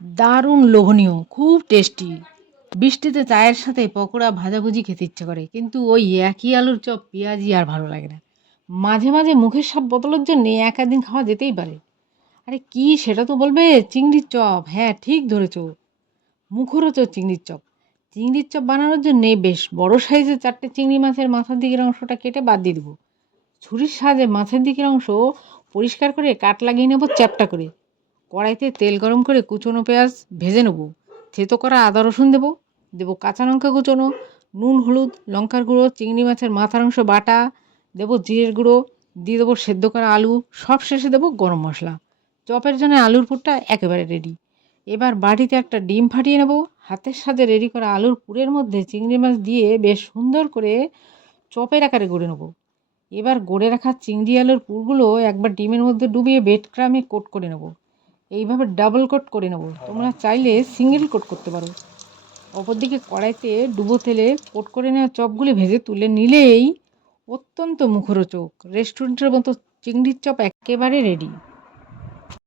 দারুণ লোভনীয়, খুব টেস্টি। বৃষ্টিতে চায়ের সাথে পকোড়া ভাজাভুজি খেতে ইচ্ছে করে, কিন্তু ওই একই আলুর চপ পেঁয়াজি আর ভালো লাগে না। মাঝে মাঝে মুখের স্বাদ বদলের জন্যে এক দিন খাওয়া যেতেই পারে। আরে কি সেটা তো বলবে? চিংড়ির চপ, হ্যাঁ ঠিক ধরেছো, মুখরোচক চিংড়ির চপ। চিংড়ির চপ বানানোর জন্যে বেশ বড় সাইজের 4টে চিংড়ি মাছের মাথার দিকের অংশটা কেটে বাদ দিয়ে দেবো। ছুরির সাহায্যে মাছের দিকের অংশ পরিষ্কার করে কাট লাগিয়ে নেবো চ্যাপ্টা করে। কড়াইতে তেল গরম করে কুচনো পেঁয়াজ ভেজে নেবো। থেতো করা আদা রসুন দেবো। দেবো কাঁচা লঙ্কা কুচনো, নুন হলুদ লঙ্কার গুঁড়ো, চিংড়ি মাছের মাথার অংশ বাটা, দেবো জিরের গুঁড়ো, দিয়ে দেবো সেদ্ধ করা আলু, সব শেষে দেবো গরম মশলা। চপের জন্য আলুর পুরটা একেবারে রেডি। এবার বাটিতে একটা ডিম ফাটিয়ে নেবো। হাতের সাথে রেডি করা আলুর পুরের মধ্যে চিংড়ি মাছ দিয়ে বেশ সুন্দর করে চপের আকারে গড়ে নেবো। এবার গড়ে রাখা চিংড়ি আলুর পুরগুলো একবার ডিমের মধ্যে ডুবিয়ে বেড ক্রামে কোট করে নেবো। এইভাবে ডাবল কোট করে নেবো, তোমরা চাইলে সিঙ্গেল কোট করতে পারো। অপরদিকে কড়াইতে ডুবো তেলে কোট করে নেওয়া চপগুলি ভেজে তুলে নিলেই অত্যন্ত মুখরোচক রেস্টুরেন্টের মতো চিংড়ির চপ একেবারে রেডি।